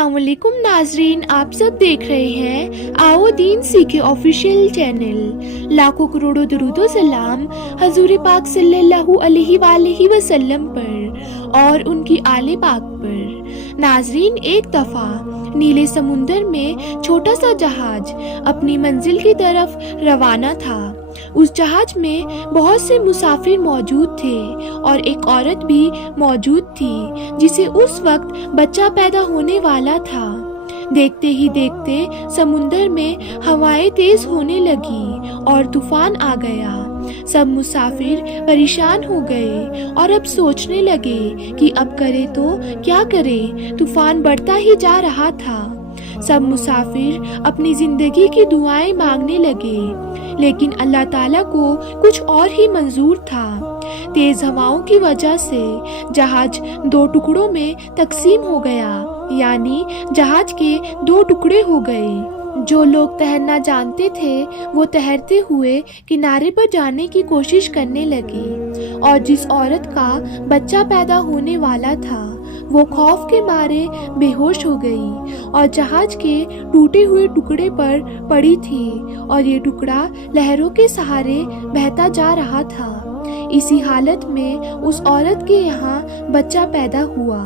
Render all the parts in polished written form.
अस्सलाम वालेकुम नाजरीन, आप सब देख रहे हैं आओ दीन सीखे ऑफिशियल चैनल। लाखों करोड़ों दरूदो सलाम हजूर पाक सल्लल्लाहु अलैहि वसल्लम पर और उनकी आले पाक पर। नाजरीन, एक दफ़ा नीले समुंदर में छोटा सा जहाज अपनी मंजिल की तरफ रवाना था। उस जहाज में बहुत से मुसाफिर मौजूद थे और एक औरत भी मौजूद थी जिसे उस वक्त बच्चा पैदा होने वाला था। देखते ही देखते समुंदर में हवाएं तेज होने लगी और तूफान आ गया। सब मुसाफिर परेशान हो गए और अब सोचने लगे कि अब करे तो क्या करे। तूफान बढ़ता ही जा रहा था। सब मुसाफिर अपनी जिंदगी की दुआएं मांगने लगे, लेकिन अल्लाह ताला को कुछ और ही मंजूर था। तेज हवाओं की वजह से जहाज दो टुकड़ों में तकसीम हो गया, यानी जहाज के दो टुकड़े हो गए। जो लोग तैरना जानते थे वो तैरते हुए किनारे पर जाने की कोशिश करने लगे, और जिस औरत का बच्चा पैदा होने वाला था वो खौफ के मारे बेहोश हो गई और जहाज के टूटे हुए टुकड़े पर पड़ी थी, और ये टुकड़ा लहरों के सहारे बहता जा रहा था। इसी हालत में उस औरत के यहाँ बच्चा पैदा हुआ।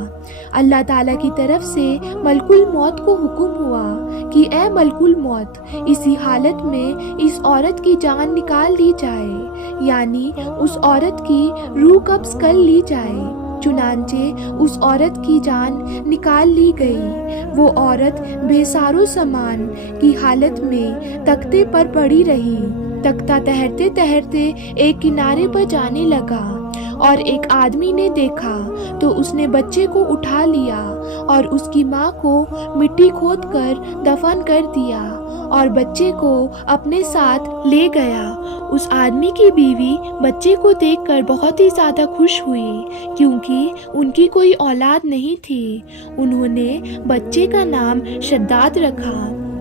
अल्लाह ताला की तरफ से मलकुल मौत को हुक्म हुआ कि ए मलकुल मौत, इसी हालत में इस औरत की जान निकाल ली जाए, यानी उस औरत की रूह कब्ज कर ली जाए। चुनांचे उस औरत की जान निकाल ली गई। वो औरत बेसारो सामान की हालत में तख्ते पर पड़ी रही। तख्ता तैरते तैरते एक किनारे पर जाने लगा और एक आदमी ने देखा तो उसने बच्चे को उठा लिया और उसकी माँ को मिट्टी खोद कर दफन कर दिया और बच्चे को अपने साथ ले गया। उस आदमी की बीवी बच्चे को देखकर बहुत ही ज़्यादा खुश हुई, क्योंकि उनकी कोई औलाद नहीं थी। उन्होंने बच्चे का नाम शद्दाद रखा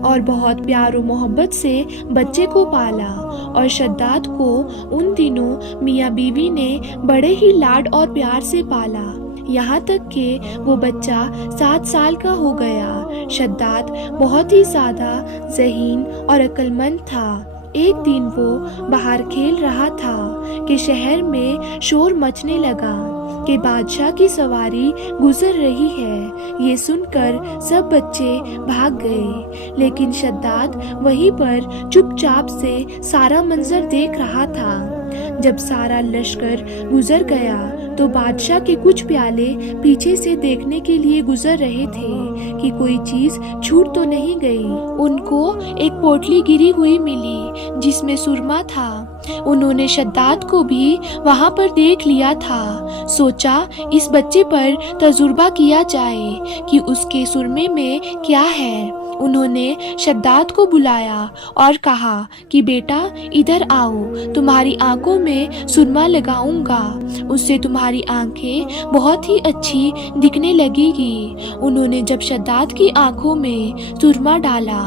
और बहुत प्यार और मोहब्बत से बच्चे को पाला। और शद्दाद को उन दिनों मियाँ बीवी ने बड़े ही लाड और प्यार से पाला, यहाँ तक कि वो बच्चा 7 साल का हो गया। शद्दाद बहुत ही ज़्यादा ज़हीन और अक्लमंद था। एक दिन वो बाहर खेल रहा था कि शहर में शोर मचने लगा कि बादशाह की सवारी गुजर रही है। ये सुनकर सब बच्चे भाग गए, लेकिन शद्दाद वहीं पर चुपचाप से सारा मंजर देख रहा था। जब सारा लश्कर गुजर गया तो बादशाह के कुछ प्याले पीछे से देखने के लिए गुजर रहे थे कि कोई चीज छूट तो नहीं गई। उनको एक पोटली गिरी हुई मिली जिसमें सुरमा था। उन्होंने शद्दाद को भी वहां पर देख लिया था। सोचा इस बच्चे पर तजुर्बा किया जाए कि उसके सुरमे में क्या है। उन्होंने शद्दाद को बुलाया और कहा कि बेटा इधर आओ, तुम्हारी आंखों में सुरमा लगाऊंगा, उससे तुम्हारी आंखें बहुत ही अच्छी दिखने लगेगी। उन्होंने जब शद्दाद की आंखों में सुरमा डाला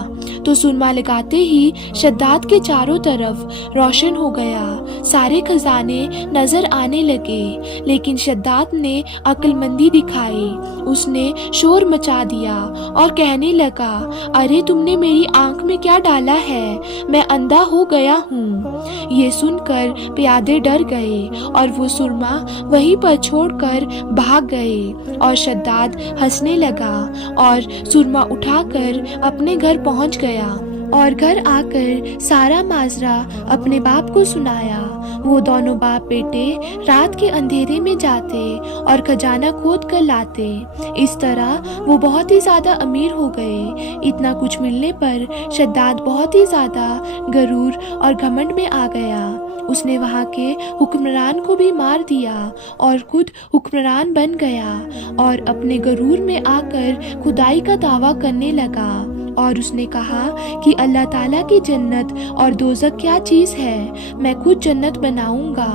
तो सुरमा लगाते ही शद्दाद के चारों तरफ रोशन हो गया। सारे खजाने नजर आने लगे, लेकिन शद्दाद ने अक्लमंदी दिखाई। उसने शोर मचा दिया और कहने लगा, अरे तुमने मेरी आंख में क्या डाला है, मैं अंधा हो गया हूँ। ये सुनकर प्यादे डर गए और वो सुरमा वहीं पर छोड़कर भाग गए। और शद्दाद हंसने लगा और सुरमा उठाकर अपने घर पहुँच गया और घर आकर सारा माजरा अपने बाप को सुनाया। वो दोनों बाप बेटे रात के अंधेरे में जाते और खजाना खोद कर लाते। इस तरह वो बहुत ही ज़्यादा अमीर हो गए। इतना कुछ मिलने पर शद्दाद बहुत ही ज़्यादा गरूर और घमंड में आ गया। उसने वहाँ के हुक्मरान को भी मार दिया और खुद हुक्मरान बन गया और अपने गरूर में आकर खुदाई का दावा करने लगा। और उसने कहा कि अल्लाह ताला की जन्नत और दोज़ख क्या चीज़ है, मैं खुद जन्नत बनाऊंगा।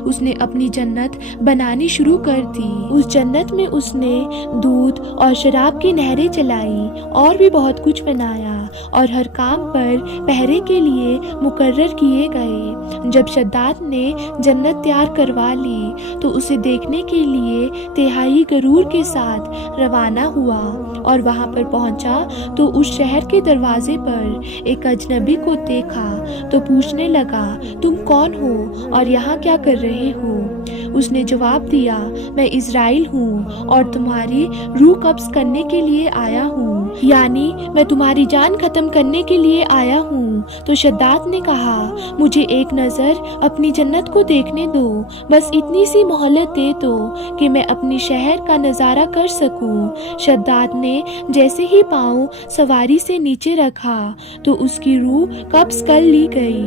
اس نے اپنی جنت بنانی شروع کر دی۔ اس جنت میں اس نے دودھ اور شراب کی نہریں چلائی اور بھی بہت کچھ بنایا اور ہر کام پر پہرے کے لیے مقرر کیے گئے۔ جب شداد نے جنت تیار کروا لی تو اسے دیکھنے کے لیے تہائی غرور کے ساتھ روانہ ہوا اور وہاں پر پہنچا تو اس شہر کے دروازے پر ایک اجنبی کو دیکھا تو پوچھنے لگا، تم کون ہو اور یہاں کیا کر رہے ہو؟ اس نے جواب دیا، میں اسرائیل ہوں اور تمہاری روح قبض کرنے کے لیے آیا ہوں، یعنی میں تمہاری جان ختم کرنے کے لیے آیا ہوں۔ تو شداد نے کہا، مجھے ایک نظر اپنی جنت کو دیکھنے دو، بس اتنی سی مہلت دے دو کہ میں اپنی شہر کا نظارہ کر سکوں۔ شداد نے جیسے ہی پاؤں سواری سے نیچے رکھا تو اس کی روح قبض کر لی گئی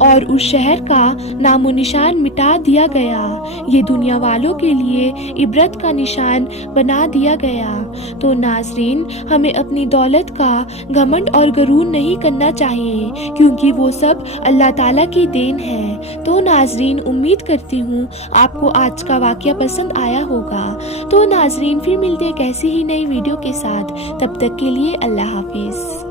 اور اس شہر کا نام و نشان مٹا دیا گیا۔ یہ دنیا والوں کے لیے عبرت کا نشان بنا دیا گیا۔ تو ناظرین، ہمیں اپنی دولت کا گھمنڈ اور غرور نہیں کرنا چاہیے کیونکہ وہ سب اللہ تعالیٰ کی دین ہے۔ تو ناظرین، امید کرتی ہوں آپ کو آج کا واقعہ پسند آیا ہوگا۔ تو ناظرین، پھر ملتے ہیں ایک ایسی ہی نئی ویڈیو کے ساتھ، تب تک کے لیے اللہ حافظ۔